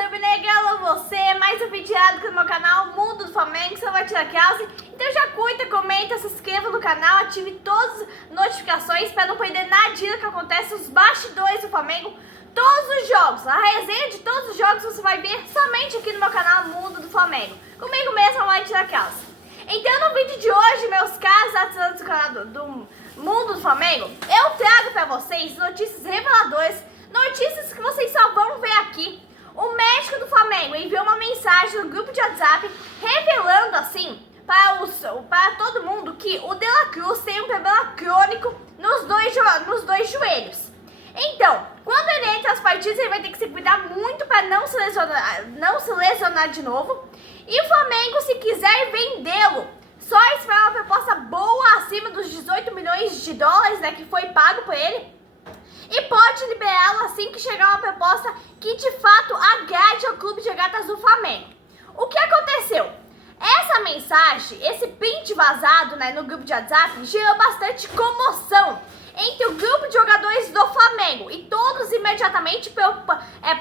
Massa Rubro-Negra, alô você, mais um vídeo aqui no meu canal Mundo do Flamengo, sou a Matilda Kelsey. Então já curta, comenta, se inscreva no canal, ative todas as notificações para não perder nada que acontece nos bastidores do Flamengo, todos os jogos, a resenha de todos os jogos você vai ver somente aqui no meu canal Mundo do Flamengo. Comigo mesmo, a Matilda Kelsey. Então no vídeo de hoje, meus caros assinantes do canal do Mundo do Flamengo, eu trago para vocês notícias reveladoras, notícias que vocês só vão ver aqui. O médico do Flamengo enviou uma mensagem no grupo de WhatsApp revelando assim para todo mundo que o De La Cruz tem um problema crônico nos dois joelhos. Então, quando ele entra nas partidas, ele vai ter que se cuidar muito para não se lesionar de novo. E o Flamengo, se quiser vendê-lo, só esperar uma proposta boa acima dos 18 milhões de dólares, né, que foi pago por ele. E pode liberá-lo assim que chegar uma proposta que de fato agrade ao clube de regatas do Flamengo. O que aconteceu? Essa mensagem, esse print vazado, né, no grupo de WhatsApp gerou bastante comoção entre o grupo de jogadores do Flamengo. E todos imediatamente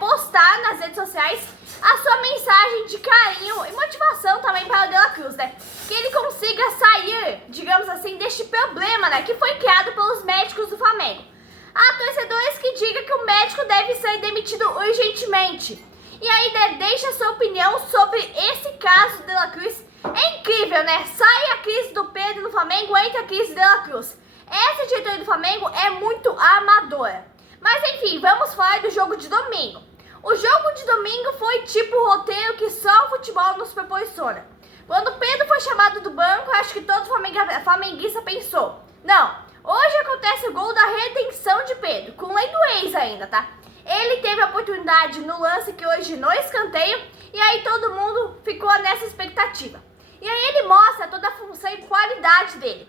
postaram nas redes sociais a sua mensagem de carinho e motivação também para o De La Cruz, né? Que ele consiga sair, digamos assim, deste problema, né, que foi criado pelos médicos do Flamengo. Há torcedores que digam que o médico deve ser demitido urgentemente. E aí deixa a sua opinião sobre esse caso do De La Cruz. É incrível, né? Sai a crise do Pedro no Flamengo, entra a crise do De La Cruz. Essa diretoria do Flamengo é muito amadora. Mas enfim, vamos falar do jogo de domingo. O jogo de domingo foi tipo roteiro que só o futebol nos proporciona. Quando o Pedro foi chamado do banco, acho que todo flamenguista pensou: não, hoje acontece o gol da redenção de Pedro, com lei do ex ainda, tá? Ele teve a oportunidade no lance que hoje no escanteio, e aí todo mundo ficou nessa expectativa. E aí ele mostra toda a função e qualidade dele.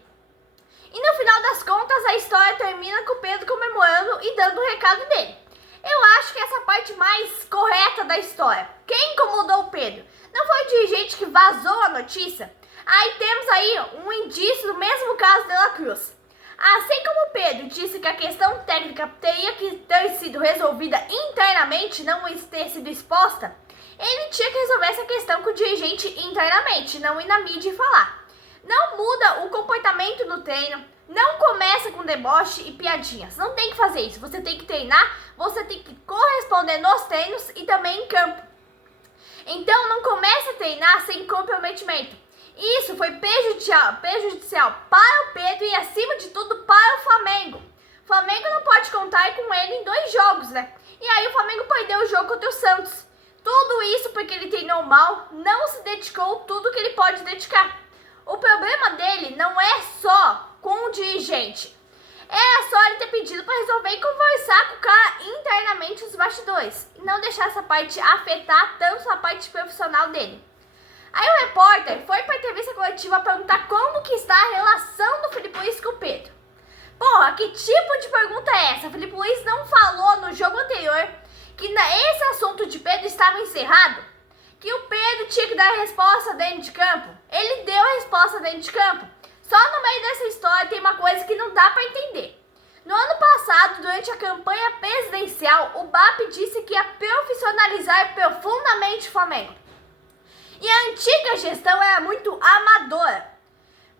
E no final das contas, a história termina com o Pedro comemorando e dando o recado dele. Eu acho que essa é a parte mais correta da história. Quem incomodou o Pedro? Não foi o dirigente que vazou a notícia? Aí temos aí um indício do mesmo caso de De La Cruz. Assim como o Pedro disse que a questão técnica teria que ter sido resolvida internamente, não ter sido exposta, ele tinha que resolver essa questão com o dirigente internamente, não ir na mídia e falar. Não muda o comportamento no treino, não começa com deboche e piadinhas. Não tem que fazer isso, você tem que treinar, você tem que corresponder nos treinos e também em campo. Então não comece a treinar sem comprometimento. Isso foi prejudicial para o Pedro e, acima de tudo, para o Flamengo. O Flamengo não pode contar com ele em 2 jogos, né? E aí o Flamengo perdeu o jogo contra o Santos. Tudo isso porque ele treinou mal, não se dedicou tudo que ele pode dedicar. O problema dele não é só com o dirigente. Era só ele ter pedido para resolver e conversar com o cara internamente nos bastidores. E não deixar essa parte afetar tanto a parte profissional dele. Aí o repórter foi para a entrevista coletiva perguntar como que está a relação do Filipe Luís com o Pedro. Porra, que tipo de pergunta é essa? O Filipe Luís não falou no jogo anterior que esse assunto de Pedro estava encerrado? Que o Pedro tinha que dar a resposta dentro de campo? Ele deu a resposta dentro de campo. Só no meio dessa história tem uma coisa que não dá para entender. No ano passado, durante a campanha presidencial, o BAP disse que ia profissionalizar profundamente o Flamengo. E a antiga gestão era muito amadora.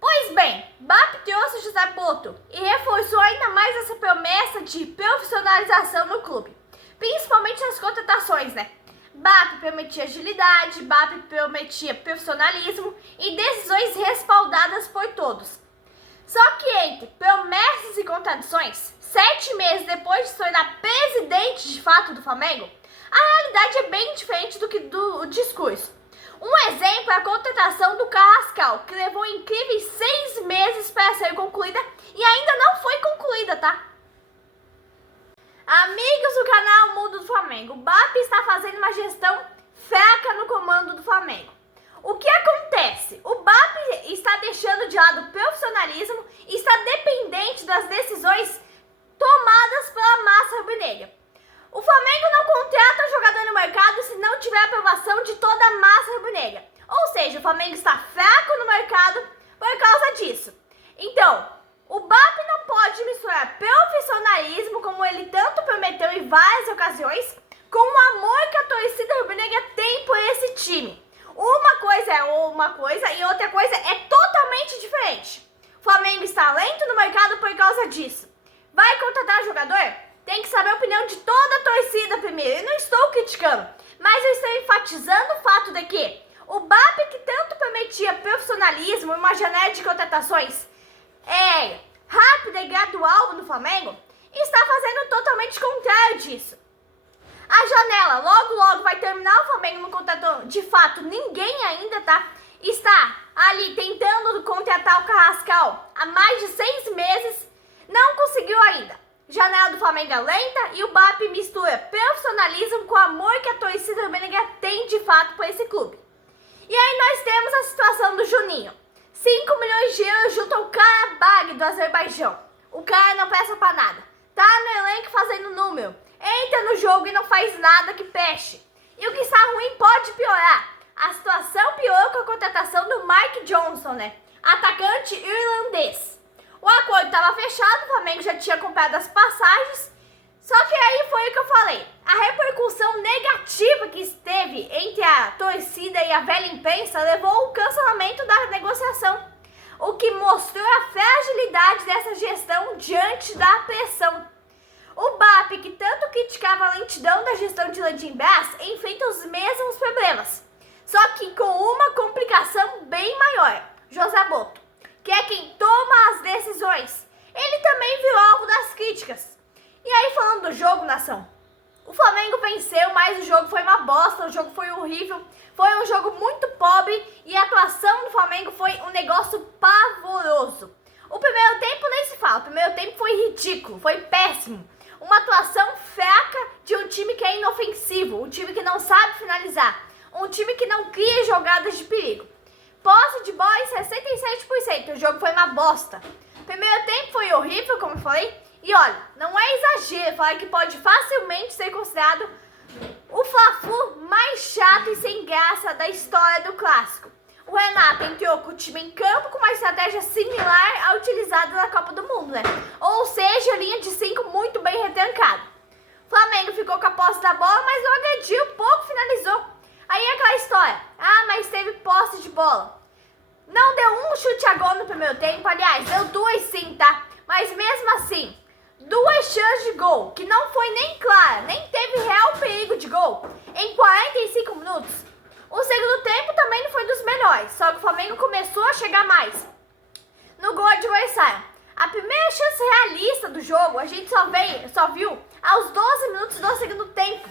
Pois bem, BAP trouxe José Porto e reforçou ainda mais essa promessa de profissionalização no clube. Principalmente nas contratações, né? BAP prometia agilidade, BAP prometia profissionalismo e decisões respaldadas por todos. Só que entre promessas e contradições, 7 meses depois de se tornar presidente de fato do Flamengo, a realidade é bem diferente do discurso. Um exemplo é a contratação do Carrascal, que levou incríveis 6 meses para ser concluída e ainda não foi concluída, tá? Amigos do canal Mundo do Flamengo, o BAP está fazendo uma gestão fraca no comando do Flamengo. O que acontece? O BAP está deixando de lado o profissionalismo e está dependente das decisões tomadas pela massa rubro-negra. O Flamengo não contrata jogador no mercado se não tiver aprovação de toda a massa rubro-negra. Ou seja, o Flamengo está fraco no mercado por causa disso. Então, o BAP não pode misturar profissionalismo, como ele tanto prometeu em várias ocasiões, com o amor que a torcida rubro-negra uma coisa e outra coisa é totalmente diferente. O Flamengo está lento no mercado por causa disso. Vai contratar jogador? Tem que saber a opinião de toda a torcida primeiro. Eu não estou criticando, mas eu estou enfatizando o fato de que o BAP, que tanto prometia profissionalismo e uma janela de contratações rápida e gradual no Flamengo, está fazendo totalmente o contrário disso. A janela logo vai terminar, o Flamengo não contratou de fato ninguém ainda, tá? Está ali tentando contratar o Carrascal há mais de 6 meses, não conseguiu ainda. Janela do Flamengo é lenta e o BAP mistura profissionalismo com o amor que a torcida rubro-negra tem de fato por esse clube. E aí nós temos a situação do Juninho. 5 milhões de euros junto ao Karabag do Azerbaijão. O cara não presta pra nada. Tá no elenco fazendo número. Entra no jogo e não faz nada que peche. E o que está ruim pode piorar. A situação piorou com a contratação do Mike Johnson, né? Atacante irlandês. O acordo estava fechado, o Flamengo já tinha comprado as passagens. Só que aí foi o que eu falei. A repercussão negativa que esteve entre a torcida e a velha imprensa levou ao cancelamento da negociação. O que mostrou a fragilidade dessa gestão diante da pressão. O BAP, que tanto criticava a lentidão da gestão de Landim Braz, enfrenta os mesmos problemas. Só que com uma complicação bem maior. José Boto, que é quem toma as decisões, ele também virou alvo das críticas. E aí, falando do jogo, nação, o Flamengo venceu, mas o jogo foi uma bosta, o jogo foi horrível, foi um jogo muito pobre e a atuação do Flamengo foi um negócio pavoroso. O primeiro tempo nem se fala, o primeiro tempo foi ridículo, foi péssimo. Uma atuação fraca de um time que é inofensivo, um time que não sabe finalizar, um time que não cria jogadas de perigo. Posse de bola em 67%, o jogo foi uma bosta. O primeiro tempo foi horrível, como eu falei. E olha, não é exagero falar que pode facilmente ser considerado o Fla-Flu mais chato e sem graça da história do clássico. O Renato entrou com o time em campo com uma estratégia similar à utilizada na Copa do Mundo, né? Ou seja, linha de 5 muito bem retrancada. O Flamengo ficou com a posse da bola, mas não agrediu, pouco finalizou. Aí é aquela história, mas teve posse de bola. Não deu um chute a gol no primeiro tempo, aliás, deu 2 sim, tá? Mas mesmo assim, 2 chances de gol, que não foi nem clara, nem teve real perigo de gol, em 45 minutos. O segundo tempo também não foi dos melhores, só que o Flamengo começou a chegar mais no gol adversário. A primeira chance realista do jogo a gente só viu aos 12 minutos do segundo tempo.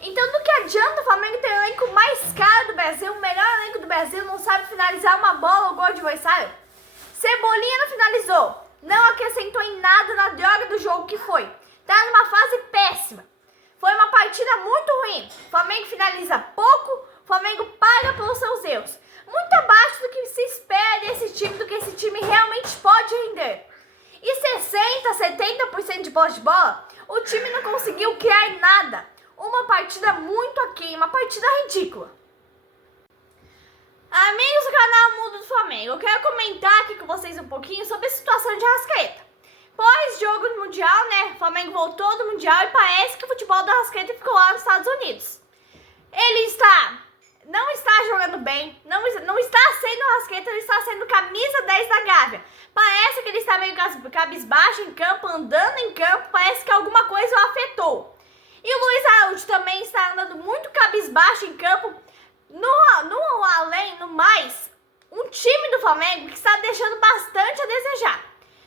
Então do que adianta o Flamengo ter o elenco mais caro do Brasil, o melhor elenco do Brasil, não sabe finalizar uma bola ou gol adversário? Cebolinha não finalizou, não acrescentou em nada na droga do jogo que foi. Tá numa fase péssima. Foi uma partida muito ruim. O Flamengo finaliza pouco, o Flamengo paga pelos seus erros. Muito abaixo do que se espera desse time, do que esse time realmente pode render. E 60-70% de posse de bola, o time não conseguiu criar nada. Uma partida muito aquém, uma partida ridícula. Amigos do canal Mundo do Flamengo, eu quero comentar aqui com vocês um pouquinho sobre a situação de Arrascaeta. Pós-jogo do Mundial, né, o Flamengo voltou do Mundial e parece que o futebol do Arrascaeta ficou lá nos Estados Unidos. Ele não está jogando bem, não está sendo Arrascaeta, ele está sendo camisa 10 da Gávea. Parece que ele está meio cabisbaixo em campo, andando em campo, parece que alguma coisa o afetou. E o Luiz Araújo também está andando muito cabisbaixo em campo. No mais, um time do Flamengo que está deixando bastante a desejar.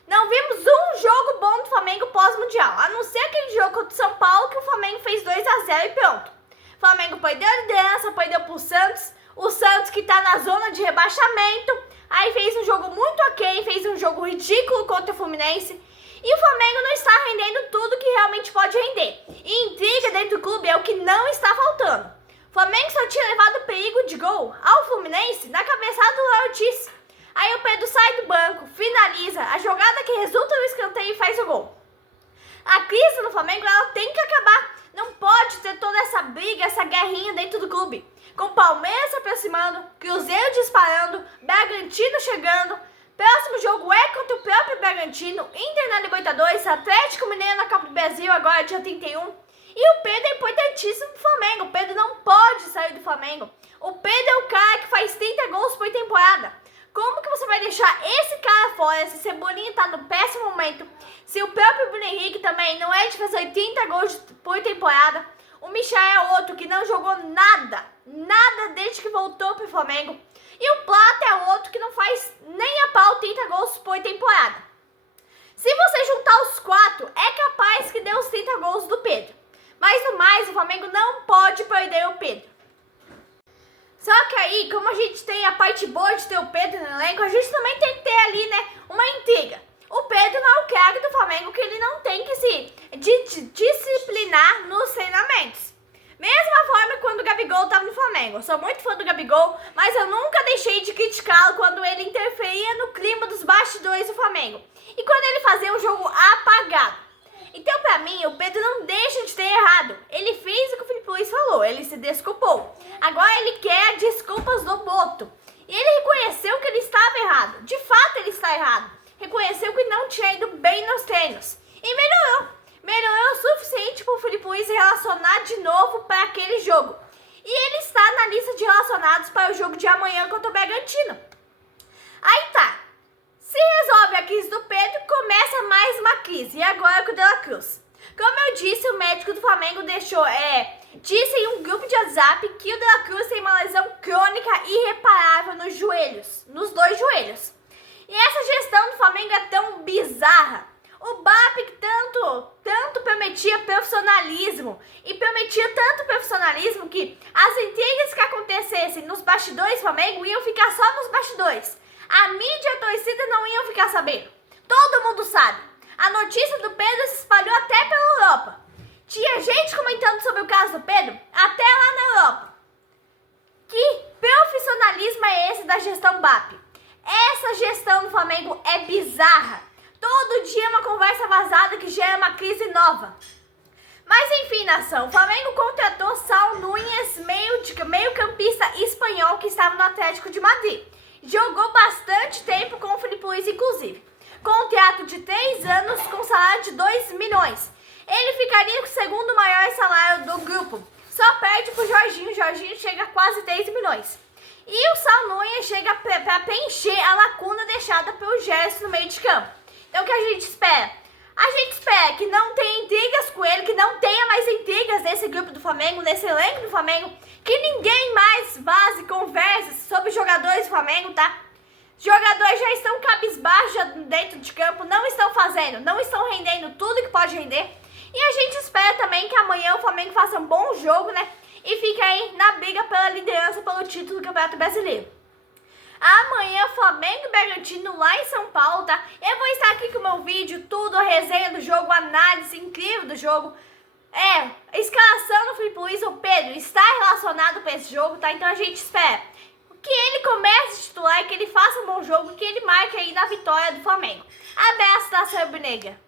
Não vimos um jogo bom do Flamengo pós-mundial, a não ser aquele jogo contra o São Paulo que o Flamengo fez 2-0 e pronto. O Flamengo perdeu a liderança, perdeu pro Santos, o Santos que está na zona de rebaixamento, aí fez um jogo muito ok, fez um jogo ridículo contra o Fluminense. E o Flamengo não está rendendo tudo que realmente pode render. E intriga dentro do clube é o que não está faltando. O Flamengo só tinha levado perigo de gol ao Fluminense na cabeçada do Léo Ortiz. Aí o Pedro sai do banco, finaliza, a jogada que resulta no escanteio e faz o gol. A crise no Flamengo ela tem que acabar. Não pode ter toda essa briga, essa guerrinha dentro do clube. Com o Palmeiras se aproximando, Cruzeiro disparando, Bragantino chegando. Próximo jogo é contra o próprio Bragantino, Inter na Libertadores, Atlético Mineiro na Copa do Brasil, agora dia 31. E o Pedro é importantíssimo pro Flamengo, o Pedro não pode sair do Flamengo. O Pedro é o cara que faz 30 gols por temporada. Como que você vai deixar esse cara fora se Cebolinha tá no péssimo momento? Se o próprio Bruno Henrique também não é de fazer 30 gols por temporada. O Michel é outro que não jogou nada desde que voltou pro Flamengo. E o Plata é outro que não faz nem a pau 30 gols por temporada. Se você juntar os quatro, é capaz que dê os 30 gols do Pedro. Mas no mais, o Flamengo não pode perder o Pedro. Só que aí, como a gente tem a parte boa de ter o Pedro no elenco, a gente também tem que ter ali, né, uma intriga. O Pedro não é o craque do Flamengo, que ele não tem que se disciplinar nos treinamentos. Mesma forma quando o Gabigol estava no Flamengo. Eu sou muito fã do Gabigol, mas eu nunca deixei de criticá-lo quando ele interferia no clima dos bastidores do Flamengo. E quando ele fazia um jogo apagado. Então, pra mim, o Pedro não deixa de ter errado. Ele fez o que o Filipe Luís falou, ele se desculpou. Agora ele quer desculpas do Boto. E ele reconheceu que ele estava errado. De fato, ele está errado. Reconheceu que não tinha ido bem nos treinos. E melhorou. Melhorou o suficiente para o Filipe Luís relacionar de novo para aquele jogo. E ele está na lista de relacionados para o jogo de amanhã contra o Bragantino. Aí tá. Se resolve a crise do Pedro, começa mais uma crise. E agora com o De La Cruz. Como eu disse, o médico do Flamengo disse em um grupo de WhatsApp que o De La Cruz tem uma lesão crônica irreparável nos joelhos, nos dois joelhos. E essa gestão do Flamengo é tão bizarra. O BAP que tanto prometia profissionalismo e prometia tanto profissionalismo que as intrigas que acontecessem nos bastidores do Flamengo iam ficar só nos bastidores. A mídia e a torcida não iam ficar sabendo. Todo mundo sabe. A notícia do Pedro se espalhou até pela Europa. Tinha gente comentando sobre o caso do Pedro até lá na Europa. Que profissionalismo é esse da gestão BAP? Essa gestão do Flamengo é bizarra. Todo dia uma conversa vazada que gera uma crise nova. Mas enfim, nação, o Flamengo contratou Saul Núñez, meio-campista espanhol que estava no Atlético de Madrid. Jogou bastante tempo com o Filipe Luís, inclusive. Contrato de 3 anos com salário de 2 milhões. Ele ficaria com o segundo maior salário do grupo. Só perde pro Jorginho. O Jorginho chega a quase 3 milhões. E o Saul Núñez chega para preencher a lacuna deixada pelo Gerson no meio de campo. Então o que a gente espera? A gente espera que não tenha intrigas com ele, que não tenha mais intrigas nesse grupo do Flamengo, nesse elenco do Flamengo, que ninguém mais vaze conversas sobre jogadores do Flamengo, tá? Jogadores já estão cabisbaixos dentro de campo, não estão rendendo tudo que pode render. E a gente espera também que amanhã o Flamengo faça um bom jogo, né? E fique aí na briga pela liderança, pelo título do Campeonato Brasileiro. Amanhã, Flamengo e Bragantino lá em São Paulo, tá? Eu vou estar aqui com o meu vídeo, tudo, a resenha do jogo, a análise incrível do jogo. A escalação do Filipe Luís, o Pedro, está relacionado para esse jogo, tá? Então a gente espera que ele comece a titular e que ele faça um bom jogo, que ele marque aí na vitória do Flamengo. Abraço da Rubro Negra.